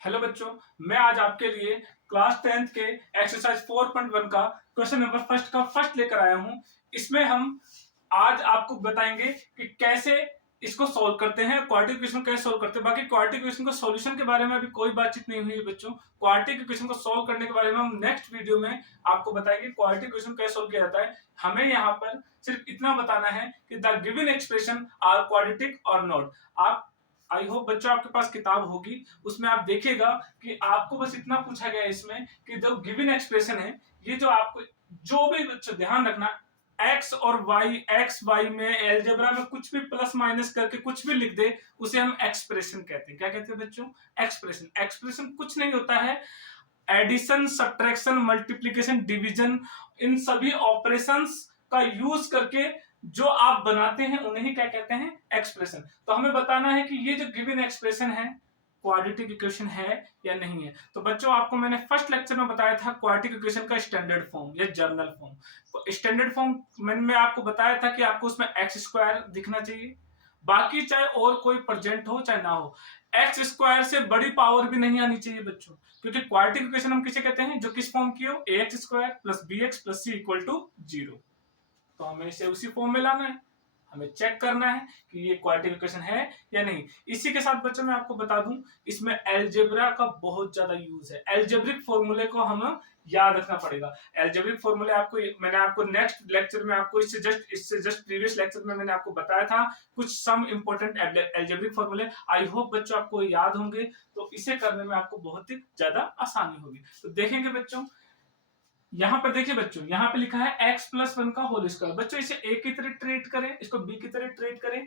Hello बच्चों, मैं आज आपके लिए क्लास 10th के एक्सरसाइज 4.1 का क्वेश्चन नंबर फर्स्ट का फर्स्ट लेकर आया हूं। इसमें हम आज आपको बताएंगे कि कैसे इसको सॉल्व करते हैं, क्वाड्रेटिक इक्वेशन कैसे सॉल्व करते हैं। बाकी क्वाड्रेटिक इक्वेशन को सॉल्यूशन के बारे में अभी कोई बातचीत नहीं हुई है बच्चों। क्वाड्रेटिक इक्वेशन को सॉल्व करने के बारे में हम नेक्स्ट वीडियो में आपको बताएंगे क्वाड्रेटिक इक्वेशन कैसे सॉल्व किया जाता है। हमें यहाँ पर सिर्फ इतना बताना है कि the given expression are quadratic और नॉट। आप आई होप बच्चों आपके पास किताब होगी, उसमें आप देखिएगा कि आपको बस इतना पूछा गया है इसमें कि जो गिवन एक्सप्रेशन है, ये जो आपको जो भी बच्चों ध्यान रखना, एक्स और वाई, एक्स वाई में एलजेब्रा में कुछ भी प्लस माइनस करके कुछ भी लिख दे उसे हम एक्सप्रेशन कहते हैं। क्या कहते हैं बच्चों? एक्सप्रेशन। एक्सप्रेशन कुछ नहीं होता है, एडिशन, सब्ट्रैक्शन, मल्टीप्लिकेशन, डिवीजन, इन सभी ऑपरेशंस का यूज करके जो आप बनाते हैं उन्हें ही क्या कहते हैं? एक्सप्रेशन। तो हमें बताना है कि ये जो गिवन एक्सप्रेशन है क्वाड्रेटिक इक्वेशन है या नहीं है। तो बच्चों आपको मैंने फर्स्ट लेक्चर में बताया था क्वाड्रेटिक इक्वेशन का स्टैंडर्ड फॉर्म या जर्नल फॉर्म। स्टैंडर्ड फॉर्म मैंने आपको बताया था कि आपको उसमें एक्स स्क्वायर दिखना चाहिए, बाकी चाहे और कोई प्रेजेंट हो चाहे ना हो, एक्स स्क्वायर से बड़ी पावर भी नहीं आनी चाहिए बच्चों, क्योंकि क्वाड्रेटिक इक्वेशन हम किसे कहते हैं? जो किस फॉर्म की हो? A X square plus B X plus C equal to 0। तो हमें इसे उसी फॉर्म में लाना है, हमें चेक करना है कि ये क्वाड्रेटिक इक्वेशन है या नहीं। इसी के साथ बच्चों मैं आपको बता दूं, इसमें अलजेब्रा का बहुत ज्यादा यूज है। अलजेब्रिक फॉर्मूले को हम याद रखना पड़ेगा। अलजेब्रिक फॉर्मूले आपको मैंने आपको नेक्स्ट लेक्चर में आपको इससे जस्ट प्रीवियस लेक्चर में मैंने आपको बताया था कुछ सम इंपॉर्टेंट अलजेब्रिक फॉर्मूले। आई होप बच्चों आपको याद होंगे, तो इसे करने में आपको बहुत ही ज्यादा आसानी होगी। तो देखेंगे बच्चों, यहां पर देखिए बच्चों, यहां पे लिखा है x प्लस वन का होल स्क्वायर। बच्चों इसे a की तरह ट्रीट करें, इसको b की तरह ट्रीट करें।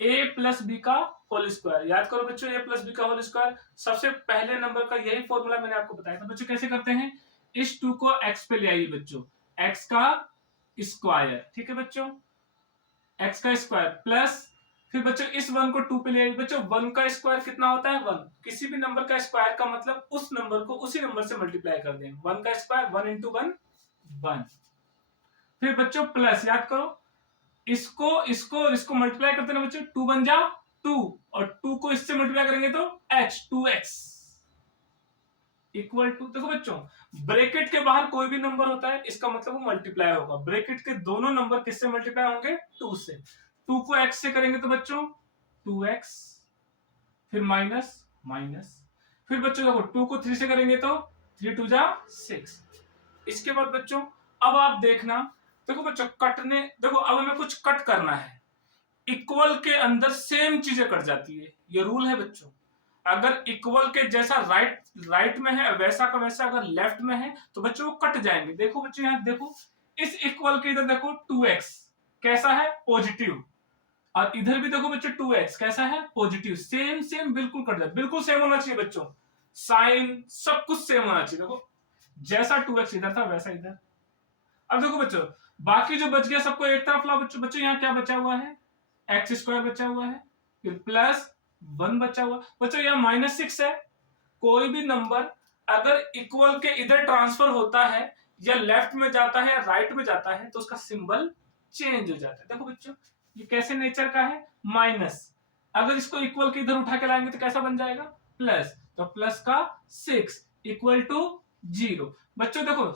a प्लस बी का होल स्क्वायर, याद करो बच्चों, a प्लस बी का होल स्क्वायर सबसे पहले नंबर का यही फॉर्मूला मैंने आपको बताया था। बच्चों कैसे करते हैं? इस 2 को x पे ले आइए बच्चों, x का स्क्वायर, ठीक है बच्चों, x का स्क्वायर प्लस फिर बच्चों इस 1 को 2 पे ले आइए। बच्चों 1 का स्क्वायर कितना होता है? 1। किसी भी नंबर का स्क्वायर का मतलब उस नंबर को उसी नंबर से मल्टीप्लाई कर दें। 1 का स्क्वायर 1 इंटू 1 1। फिर बच्चों प्लस, याद करो, इसको इसको इसको मल्टीप्लाई करते ना बच्चों, 2 बन जा 2 और 2 को इससे मल्टीप्लाई करेंगे तो h 2x इक्वल टू, देखो बच्चों ब्रैकेट के बाहर कोई भी नंबर होता है इसका मतलब वो मल्टीप्लाई होगा। ब्रैकेट के दोनों नंबर किससे मल्टीप्लाई होंगे? 2 से। 2 को x से करेंगे तो बच्चों 2x, फिर माइनस माइनस, फिर बच्चों देखो 2 को 3 से करेंगे तो 3 2 जा 6। इसके बाद बच्चों अब आप देखना, देखो बच्चों कटने, देखो अब हमें कुछ कट करना है, इक्वल के अंदर सेम चीजें कट जाती है, ये रूल है बच्चों। अगर इक्वल के जैसा राइट राइट में है वैसा का वैसा अगर लेफ्ट में है तो बच्चों वो कट जाएंगे। देखो बच्चों यहां देखो, इस इक्वल के इधर देखो 2x कैसा है? पॉजिटिव, और इधर भी देखो बच्चों 2x कैसा है? पॉजिटिव। सेम सेम बिल्कुल कट जाए, बिल्कुल सेम होना चाहिए बच्चों, साइन सब कुछ सेम होना चाहिए। देखो जैसा 2x इधर था वैसा इधर। अब देखो बच्चों बाकी जो बच गया सबको एक तरफ लाओ बच्चों। बच्चों यहाँ क्या बचा हुआ है? एक्स स्क्वायर बचा हुआ है, फिर प्लस 1 बचा हुआ। बच्चों यहाँ -6 है। कोई भी नंबर अगर इक्वल के इधर ट्रांसफर होता है या लेफ्ट में जाता है या राइट में जाता है तो उसका सिंबल चेंज हो जाता है। देखो बच्चों ये कैसे नेचर का है? माइनस, अगर इसको इक्वल के इधर उठा के लाएंगे तो कैसा बन जाएगा? प्लस, तो प्लस का 6 इक्वल टू 0। बच्चों देखो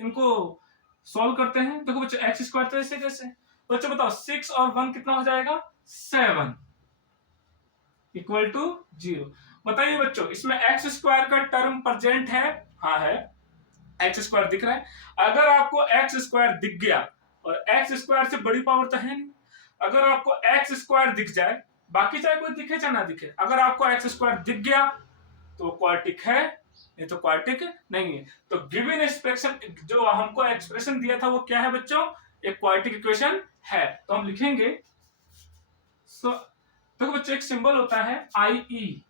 इनको सॉल्व करते हैं। देखो बच्चों एक्स स्क्वायर तो ऐसे कैसे? बच्चों बताओ 6 और 1 कितना हो जाएगा? 7 इक्वल टू 0। बताइए बच्चों इसमें एक्स स्क्वायर का टर्म प्रेजेंट है? हाँ है, एक्स स्क्वायर दिख रहा है। अगर आपको एक्स स्क्वायर दिख गया, और एक्स स्क्वायर से बड़ी पावर तो है नहीं, अगर आपको एक्स स्क्वायर दिख जाए, बाकी चाहे कोई दिखे चाहे ना दिखे, अगर आपको एक्स स्क्वायर दिख गया तो क्वाड्रेटिक है, नहीं तो क्वाड्रेटिक नहीं है। तो गिवन एक्सप्रेशन जो हमको एक्सप्रेशन दिया था वो क्या है बच्चों? एक क्वाड्रेटिक इक्वेशन है। तो हम लिखेंगे देखो बच्चों एक सिंबल होता है आई ई,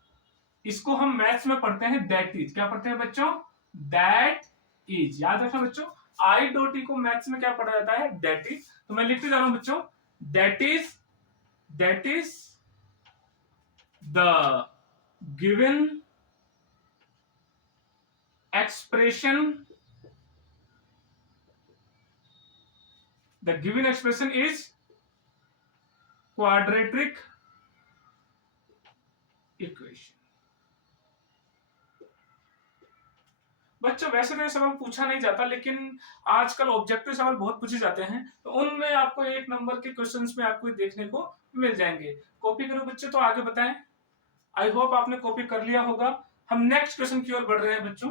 इसको हम मैथ्स में पढ़ते हैं दैट इज। क्या पढ़ते हैं बच्चों? That is. याद रखना बच्चों आई डॉट ई को मैथ्स में क्या पढ़ा जाता है? That is. तो मैं लिखते जा रहा हूं बच्चों that is the given expression, the given expression is quadratic equation। बच्चों वैसे तो ये सवाल पूछा नहीं जाता, लेकिन आजकल ऑब्जेक्टिव सवाल बहुत पूछे जाते हैं, तो उनमें आपको 1 नंबर के क्वेश्चंस में आपको देखने को मिल जाएंगे। कॉपी करो बच्चों, तो आगे बताएं। आई होप आपने कॉपी कर लिया होगा। हम नेक्स्ट क्वेश्चन की ओर बढ़ रहे हैं बच्चों।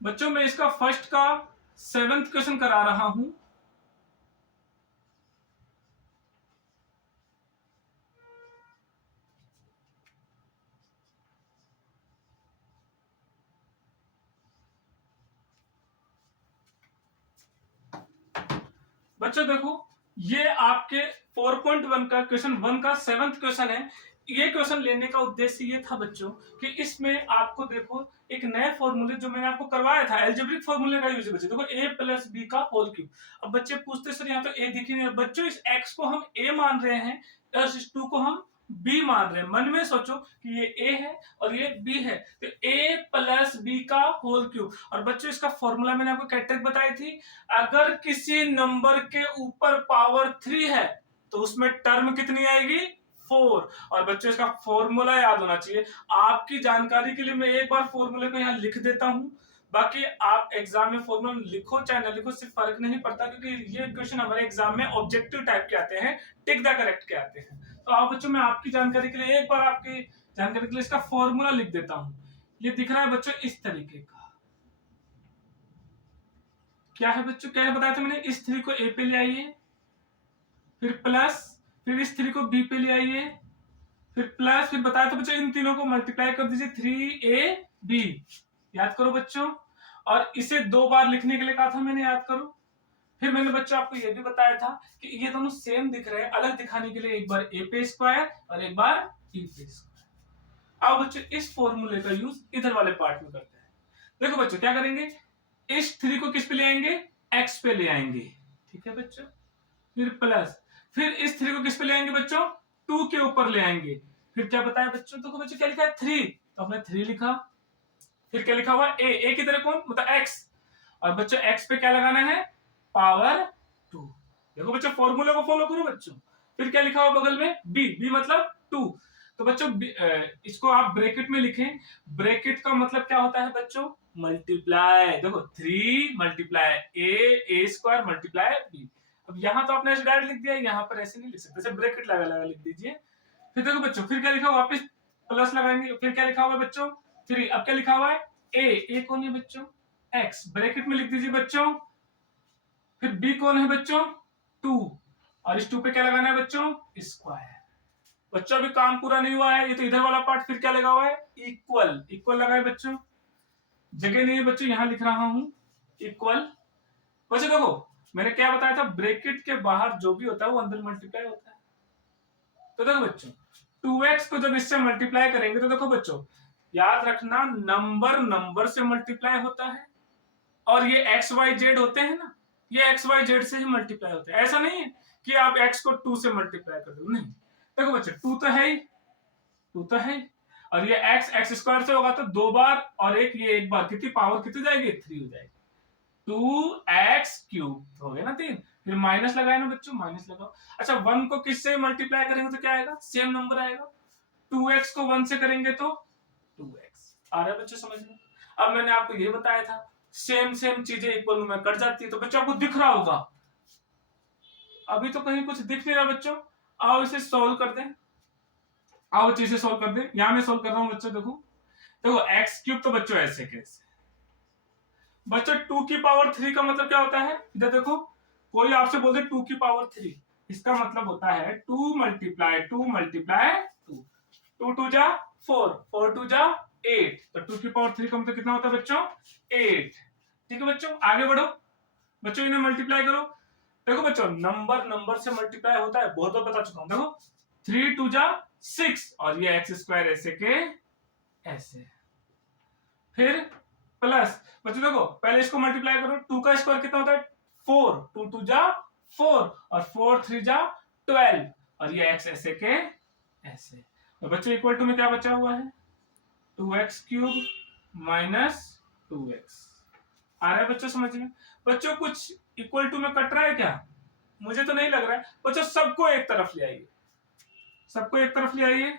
बच्चों मैं इसका फर्स्ट का 7th क्वेश्चन करा रहा हूं। बच्चों देखो, ये आपके 4.1 का क्वेश्चन 1 का 7th क्वेश्चन है। ये क्वेश्चन लेने का उद्देश्य ये था बच्चों कि इसमें आपको देखो एक नए फॉर्मूले जो मैंने आपको करवाया था, अलजेब्रिक फॉर्मूले का यूज है बच्चों। देखो a प्लस बी का होल क्यूब। अब बच्चे पूछते सर यहाँ तो a दिख ही नहीं रहा। बच्चों इस x को हम a मान रहे हैं और इस 2 को हम b मान रहे हैं। मन में सोचो कि ये a है और ये b है, तो a प्लस बी का होल क्यूब। और बच्चों इसका फॉर्मूला मैंने आपको क्या ट्रिक बताई थी, अगर किसी नंबर के ऊपर पावर 3 है तो उसमें टर्म कितनी आएगी, 4। और बच्चों इसका फॉर्मूला याद होना चाहिए। आपकी जानकारी के लिए मैं एक बार फॉर्मूले को यहाँ लिख देता हूं, बाकी आप एग्जाम में फॉर्मूला लिखो चाहे ना लिखो सिर्फ फर्क नहीं पड़ता, क्योंकि ये क्वेश्चन हमारे एग्जाम में ऑब्जेक्टिव टाइप के आते हैं, टिक द करेक्ट के आते हैं। तो आप बच्चों मैं आपकी जानकारी के लिए एक बार आपकी जानकारी के लिए इसका फॉर्मूला लिख देता हूं। ये दिख रहा है बच्चों इस तरीके का। क्या है बच्चों, क्या बताया था मैंने, इस 3 को ए पे ले आइए, फिर प्लस, फिर इस 3 को बी पे ले आइए, फिर प्लस, फिर बताया था बच्चों इन तीनों को मल्टीप्लाई कर दीजिए 3ab। याद करो बच्चों। और इसे 2 बार लिखने के लिए कहा था मैंने, याद करो। फिर मैंने बच्चों आपको यह भी बताया था कि ये दोनों सेम दिख रहे हैं, अलग दिखाने के लिए एक बार a पे स्क्वायर और एक बार b पे स्क्वायर। अब बच्चों इस फॉर्मूले का यूज इधर वाले पार्ट में करते हैं। देखो बच्चों क्या करेंगे, इस 3 को किस पे ले आएंगे, x पे ले आएंगे, ठीक है बच्चों। फिर प्लस, फिर इस 3 को किस पे ले आएंगे बच्चों, 2 के ऊपर ले आएंगे। फिर क्या बताया बच्चों, तो बच्चों क्या लिखा है 3, तो हमने 3 लिखा। फिर क्या लिखा हुआ है a की तरह कौन, मतलब x। और बच्चों x पे क्या लगाना है, पावर 2। देखो बच्चों फॉर्मूले को फॉलो करो बच्चों। फिर क्या लिखा हुआ बगल में b मतलब 2। तो बच्चों इसको आप ब्रैकेट में लिखें। ब्रैकेट का मतलब क्या होता है बच्चों, मल्टीप्लाई। देखो 3 multiply a square multiply b। अब यहाँ तो आपने डायरेक्ट लिख दिया, यहाँ पर ऐसे नहीं लिख सकते, ऐसे ब्रैकेट लगा लगा लिख दीजिए। फिर देखो बच्चों फिर क्या लिखा हुआ, वापस प्लस लगाएंगे। फिर क्या लिखा हुआ है बच्चों 3। अब क्या लिखा हुआ है a कौन है बच्चों, x, ब्रैकेट में लिख दीजिए बच्चों। फिर b कौन है बच्चों 2, और इस 2 पे क्या लगाना है बच्चों, स्क्वायर। बच्चों अभी काम पूरा नहीं हुआ है, ये तो इधर वाला पार्ट। फिर क्या लगा हुआ है, इक्वल, इक्वल लगा है बच्चों। जगह नहीं है बच्चों, यहां लिख रहा हूं इक्वल। बच्चों देखो मैंने क्या बताया था, ब्रैकेट के बाहर जो भी होता है वो अंदर मल्टीप्लाई होता है। तो देखो बच्चों 2x को जब इससे मल्टीप्लाई करेंगे तो देखो बच्चों याद रखना, नंबर नंबर से मल्टीप्लाई होता है, और ये एक्स वाई जेड होते हैं ना, ये एक्स वाई जेड से ही मल्टीप्लाई होते हैं। ऐसा नहीं है कि आप x को 2 से मल्टीप्लाई कर दो, नहीं। देखो बच्चों 2 तो है ही, 2 तो है, और ये x स्क्वायर से होगा तो 2 बार, और एक ये एक बार, कितनी पावर कितनी जाएगी, 3 हो जाएगी। 2x³ हो गया ना 3। फिर माइनस लगाए ना बच्चों, माइनस लगाओ। अच्छा 1 को किससे मल्टीप्लाई करेंगे तो क्या आएगा, सेम नंबर आएगा। 2x को 1 से करेंगे तो 2x। आ रहा है बच्चों समझ में। अब मैंने आपको ये बताया था सेम सेम चीजें इक्वल में कट जाती है, तो बच्चों आपको दिख रहा होगा। अभी तो कहीं कुछ दिख नहीं रहा बच्चों। आओ इसे सॉल्व कर दें, आओ बच्चों इसे सॉल्व कर दें। यहां मैं सॉल्व कर रहा हूं बच्चों। देखो देखो x³ तो बच्चों ऐसे कैसे, बच्चों 2 की पावर 3 का मतलब क्या होता है, इधर देखो कोई आपसे बोल दे 2 की पावर 3, इसका मतलब होता है 2 मल्टीप्लाई 2 मल्टीप्लाई 2। 2 2 जा 4, 4 2 जा 8, तो 2 की पावर 3 का मतलब कितना होता है बच्चों, 8। ठीक है बच्चों आगे बढ़ो, बच्चों इन्हें मल्टीप्लाई करो। देखो बच्चों नंबर नंबर से मल्टीप्लाई होता है, बहुत बार बता चुका हूं। देखो 3 2 जा 6, और ये एक्स स्क्वायर ऐसे के ऐसे। फिर प्लस, बच्चों देखो पहले इसको मल्टीप्लाई करो, 2 का स्क्वायर कितना होता है 4, 2 2 जा 4, और 4 3 जा 12, और ये एक्स ऐसे के ऐसे। और बच्चों इक्वल टू में क्या बचा हुआ है, 2x³ माइनस 2x। आ रहा है बच्चों समझ में? बच्चों कुछ इक्वल टू में कट रहा है क्या? मुझे तो नहीं लग रहा है। बच्चों सबको एक तरफ ले आइए, सबको एक तरफ ले आइए।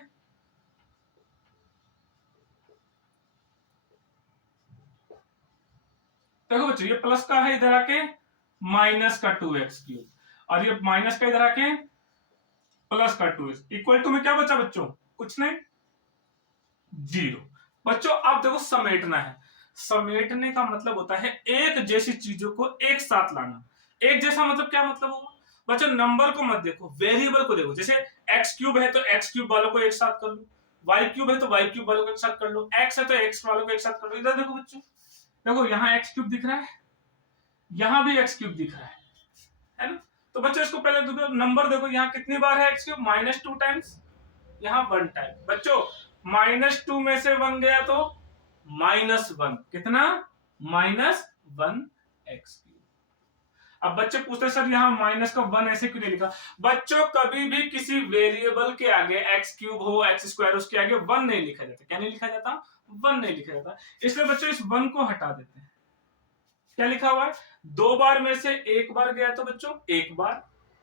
देखो बच्चों ये प्लस का है इधर आके माइनस का 2x³ और ये माइनस का इधर आके प्लस का 2x इक्वल टू में क्या बचा बच्चों? कुछ नहीं, 0। बच्चों अब देखो समेटना है। समेटने का मतलब होता है एक जैसी चीजों को एक साथ लाना। एक जैसा मतलब क्या मतलब होगा बच्चों? नंबर को मत देखो, वेरिएबल को देखो। जैसे x³ है तो x³ वालों को एक साथ कर लो, y³ है तो y³ वालों को एक साथ कर लो, x है तो x वालों को एक साथ कर लो। इधर देखो बच्चों, देखो यहाँ x³ दिख रहा है, यहाँ भी x³ दिख रहा है ना? तो बच्चों इसको पहले देखो, नंबर देखो यहाँ कितनी बार है x³ -2 टाइम्स, यहाँ 1 टाइम। बच्चों -2 में से 1 गया तो -1, कितना? -1 x³। अब बच्चे पूछते सर यहाँ माइनस का 1 ऐसे क्यों नहीं लिखा? बच्चों कभी भी किसी वेरिएबल के आगे x³ हो x², उसके आगे 1 नहीं लिखा जाता। क्या नहीं लिखा जाता? 1 नहीं लिखा जाता। इसलिए बच्चों इस 1 को हटा देते हैं। क्या लिखा हुआ है? 2 बार में से 1 बार गया तो बच्चों 1 बार।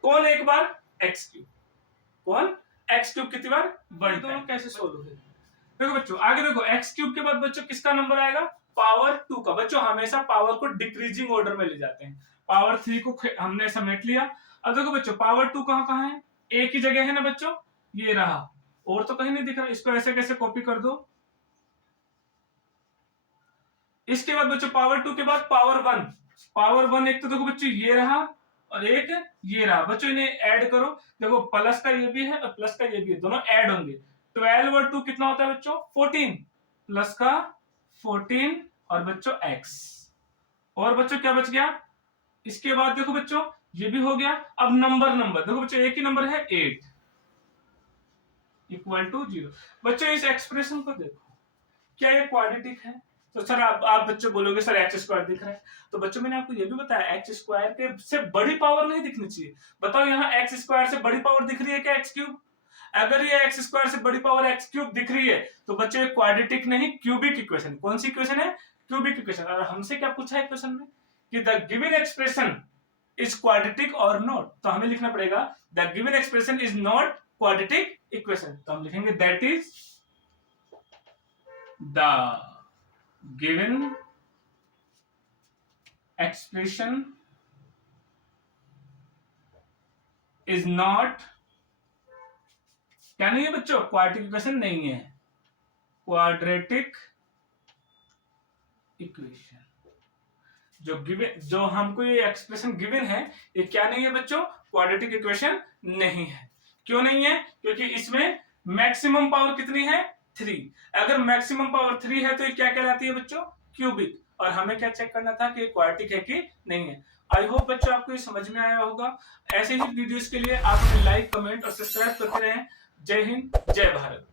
कौन 1 बार? x³। कौन? x³ कितनी बार? 1। दोनों कैसे सोल्व होंगे? देखो बच्चों आगे देखो, x³ के बाद बच्चों किसका नंबर आएगा? पावर 2 का। बच्चों हमेशा पावर को डिक्रीजिंग ऑर्डर में ले जाते हैं। पावर 3 को हमने समेट लिया। अब देखो बच्चों पावर 2 कहां है? एक ही जगह है ना बच्चों, ये रहा, और तो कहीं नहीं दिख रहा। इसको ऐसे कैसे कॉपी कर दो। इसके बाद बच्चों पावर 2 के बाद पावर 1। पावर 1 एक तो देखो बच्चों ये रहा और एक ये रहा। बच्चों इन्हें ऐड करो, देखो प्लस का ये भी है और प्लस का ये भी है, दोनों ऐड होंगे। 12 और 2 कितना होता है बच्चों? 14। प्लस का 14 और बच्चों x। और बच्चों क्या बच गया? इसके बाद देखो बच्चों ये भी हो गया। अब नंबर देखो बच्चों एक ही नंबर है 8 इक्वल टू 0। बच्चों इस एक्सप्रेशन को देखो, क्या ये क्वाड्रेटिक है? तो सर आप बच्चों बोलोगे सर x² दिख रहा है। तो बच्चों मैंने आपको ये भी बताया x² के से बड़ी पावर नहीं दिखनी चाहिए। बताओ यहाँ x² से बड़ी पावर दिख रही है क्या x³? अगर ये x² से बड़ी पावर x³ दिख रही है तो बच्चों क्वाड्रेटिक नहीं, क्यूबिक इक्वेशन। कौन सी इक्वेशन है? Cubic equation. और हमसे क्या पूछा है क्वेश्चन में कि the given expression is quadratic और नॉट, तो हमें लिखना पड़ेगा the given expression is not quadratic equation. तो हम लिखेंगे that is the given expression is not, क्या नहीं है बच्चों? क्वाड्रेटिक इक्वेशन नहीं है, क्वाड्रेटिक इक्वेशन। जो हमको ये एक्सप्रेशन गिवन है ये क्या नहीं है बच्चों? क्वाड्रेटिक इक्वेशन नहीं है। क्यों नहीं है? क्योंकि इसमें मैक्सिमम पावर कितनी है? 3। अगर मैक्सिमम पावर 3 है तो ये क्या कहलाती है बच्चों? क्यूबिक। और हमें क्या चेक करना था कि क्वाड्रेटिक है कि नहीं है। आई होप बच्चों आपको ये समझ में आया होगा। ऐसे ही वीडियोस के लिए आप हमें लाइक, कमेंट और सब्सक्राइब करते रहें। जय हिंद, जय भारत।